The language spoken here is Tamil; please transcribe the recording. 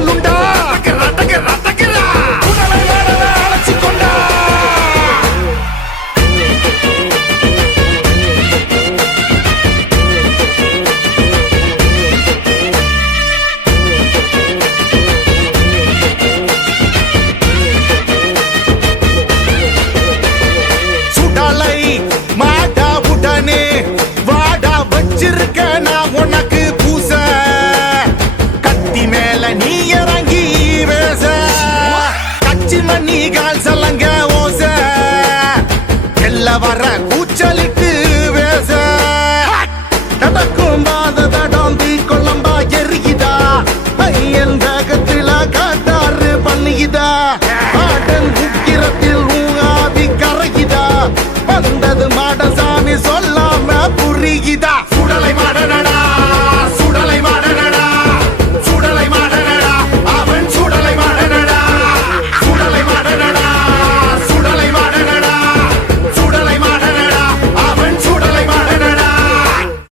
龙胆。மேல நீ இறங்கி பேச. கச்சி மண்ணி கால் சல்லங்க ஓச. எல்ல வர கூச்சலிட்டு வேச நடக்கும் பாத தடாந்தி கொள்ளம்பா எரியுதா பையன் தகத்தில காட்டாறு பண்ணுகிதா? ஆட்டன் குக்கிரத்தில் ஊங்காவி கரையுதா வந்தது மாடசாமி சொல்லாம புரியுதா